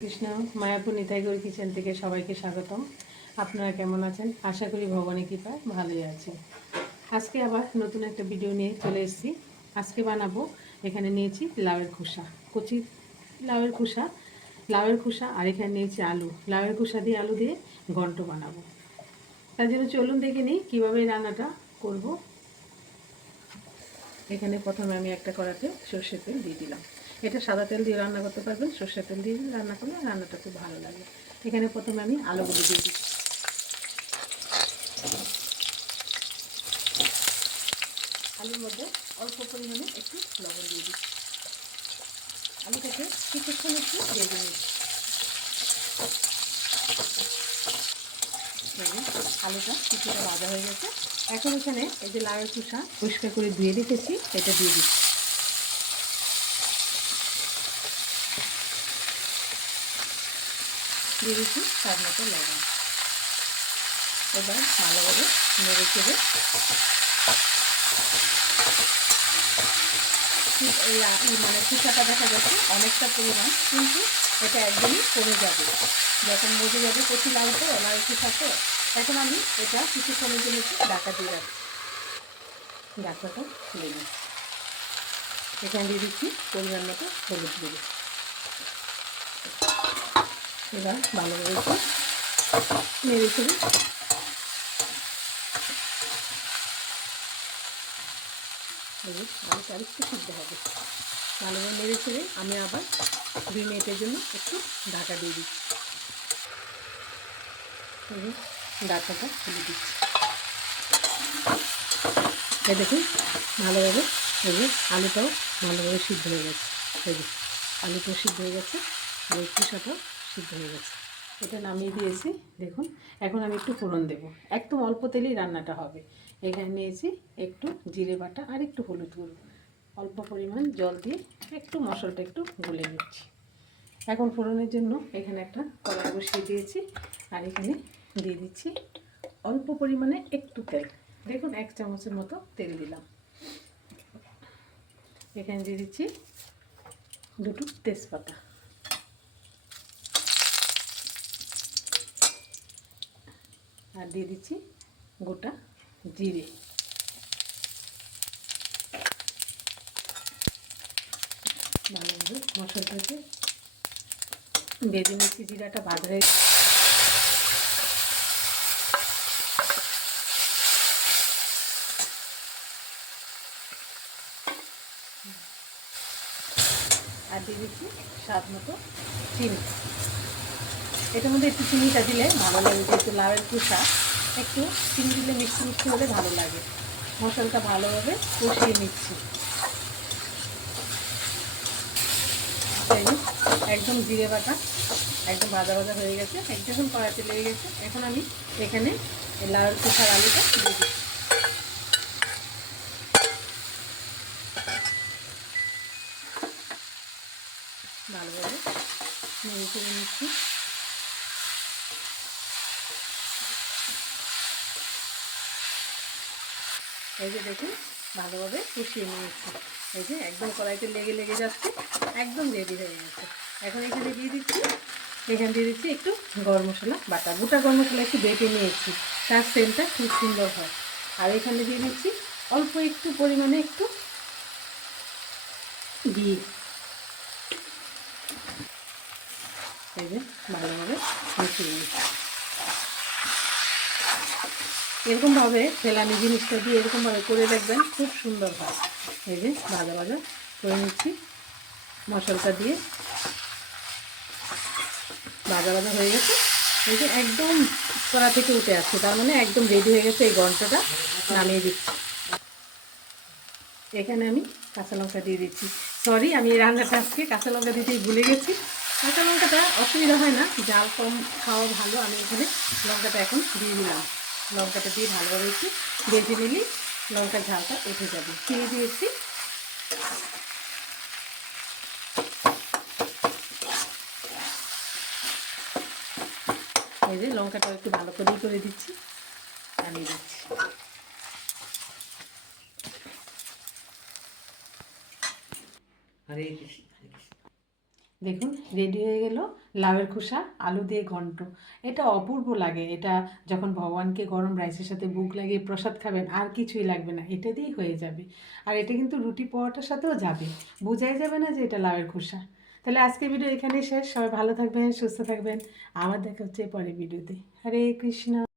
Krishna, Mayapur নিতাইগড় kitchen থেকে সবাইকে স্বাগতম। আপনারা কেমন আছেন? আশা করি ভগবানের কৃপায় ভালোই আছি আজকে আবার নতুন একটা ভিডিও নিয়ে চলে এসেছি। আজকে বানাবো, এখানে নিয়েছি লাউয়ের খোসা, কচি লাউয়ের খোসা লাউয়ের খোসা, আর এখানে নিয়েছি আলু। লাউয়ের খোসা দিয়ে আলু দিয়ে ঘন্ট বানাবো। তার জন্য চলুন দেখে নিই কীভাবে রান্নাটা করব। এখানে প্রথমে আমি একটা কড়াতে সর্ষের তেল দিয়ে দিলাম। এটা সাদা তেল দিয়ে রান্না করতে পারবেন, সর্ষের তেল দিয়ে রান্না করলে রান্নাটা খুব ভালো লাগে। এখানে প্রথমে আমি আলুগুলো দিয়ে দিই আলুর মধ্যে অল্প পরিমাণে একটু লবণ দিয়ে দিই আলুটাকে কিছুক্ষণ একটু ভেজে নিই আলুটা কিছুটা ভাজা হয়ে গেছে। এখন এখানে এই যে লাউয়ের কুসা পরিষ্কার করে ধুয়ে রেখেছি, এটা দিয়ে দিচ্ছি। দিয়ে দিচ্ছি স্বাদ মতো লবণ। এবার ভালোভাবে নেড়ে এই মানে কুচাটা দেখা যাচ্ছে অনেকটা পরিমাণ, কিন্তু এটা একদমই কমে যাবে। যখন মজে যাবে কচি লাউ তো লাউ কুচা তো এখন আমি এটা কিছুক্ষণের জন্য একটু ডাকা দিয়ে রাখছি ডাকাটা খুলে নিচ্ছি। এখানে দিয়ে দিচ্ছি পরিমাণ মতো হলুদ দিয়ে এবার ভালোভাবে একটু নেড়ে এই আলুটা আর একটু সিদ্ধ হবে। ভালোভাবে নেড়ে চেড়ে আমি আবার দুই মিনিটের জন্য একটু ঢাকা দিয়ে দিচ্ছি। ঢাকাটা খুলে দিচ্ছি। এই দেখুন, ভালোভাবে এই আলুটাও ভালোভাবে সিদ্ধ হয়ে গেছে। এই আলুটাও সিদ্ধ হয়ে গেছে। আর এই সিদ্ধ হয়ে গেছে। এটা নামিয়ে দিয়েছি, দেখুন। এখন আমি একটু ফোড়ন দেব। একদম অল্প তেলেই রান্নাটা হবে। এখানে নিয়েছি একটু জিরে বাটা আর একটু হলুদ গুঁড়ো। অল্প পরিমাণ জল দিয়ে একটু মশলাটা একটু গুলে নিচ্ছি। এখন ফোড়নের জন্য এখানে একটা কড়াই বসিয়ে দিয়েছি আর এখানে দিয়ে দিচ্ছি অল্প পরিমাণে একটু তেল। দেখুন, এক চামচের মতো তেল দিলাম। এখানে দিয়ে দিচ্ছি দুটো তেজপাতা। দিয়ে দিচ্ছি গোটা জিরে। ভালোভাবে মশলাটাকে বেজে নিচ্ছি, জিরাটা ভাজা আর দিয়ে দিচ্ছি স্বাদ মতো চিনি। এটার মধ্যে একটু চিনিটা দিলে ভালো লাগে, যেহেতু লাউয়ের কুসা একটু চিনি দিলে মিষ্টি মিষ্টি হলে ভালো লাগে। মশলাটা ভালোভাবে কষিয়ে নিচ্ছি। একদম জিরে বাটা, একদম ভাজা ভাজা হয়ে গেছে। একদম কড়াইতে লেগে গেছে, এখন আমি এখানে লাল কুসার আলুটা দিয়ে দিচ্ছি। ভালোভাবে চেড়ে নিচ্ছি। এই যে দেখুন, ভালোভাবে কষিয়ে নিয়েছি। এই যে একদম কড়াইতে লেগে লেগে যাচ্ছে, একদম রেডি হয়ে গেছে। এখন এখানে দিয়ে দিচ্ছি, এখানে দিয়ে দিচ্ছি একটু গরম মশলা বাটা। গোটা গরম মশলা একটু বেটে নিয়েছি, তার সেন্টটা খুব সুন্দর হয়। আর এখানে দিয়ে দিচ্ছি অল্প একটু পরিমাণে একটু ঘি। এই যে ভালোভাবে মিশিয়ে নিচ্ছি। এরকমভাবে ফেলানি জিনিসটা দিয়ে এরকমভাবে করে দেখবেন, খুব সুন্দর হয়। এই যে ভাজা ভাজা করে নিচ্ছি, মশলাটা দিয়ে। ভাজা ভাজা হয়ে গেছে। এই যে একদম কড়া থেকে উঠে আসছে, তার মানে একদম রেডি হয়ে গেছে এই ঘন্টাটা নামিয়ে দিচ্ছি। এখানে আমি কাঁচা লঙ্কা দিয়ে দিচ্ছি। সরি আমি এই রান্নাটা আজকে কাঁচা লঙ্কা দিতে ভুলে গেছি। কাঁচা লঙ্কাটা অসুবিধা হয় না, জাল কম খাওয়া ভালো, আমি এখানে লঙ্কাটা এখন দিয়ে দিলাম। লঙ্কাটা দিয়ে ভালোভাবে একটু বেজে নিলে লঙ্কার ঝালটা উঠে যাবে। চিনি দিয়েছি। এই যে লঙ্কাটা একটু ভালো করেই করে দিচ্ছি। নামিয়ে দিচ্ছি। হরে কৃষ্ণ। দেখুন রেডি হয়ে গেল লাউয়ের খোসা, আলু দিয়ে ঘন্ট। এটা অপূর্ব লাগে। এটা যখন ভগবানকে গরম রাইসের সাথে বুক লাগিয়ে প্রসাদ খাবেন, আর কিছুই লাগবে না। এটা দিয়েই হয়ে যাবে। আর এটা কিন্তু রুটি পোয়াটার সাথেও যাবে। বোঝাই যাবে না যে এটা লাউয়ের খোসা। তাহলে আজকের ভিডিও এখানেই শেষ। সবাই ভালো থাকবেন, সুস্থ থাকবেন। আবার দেখা হচ্ছে পরের ভিডিওতে হরে কৃষ্ণ।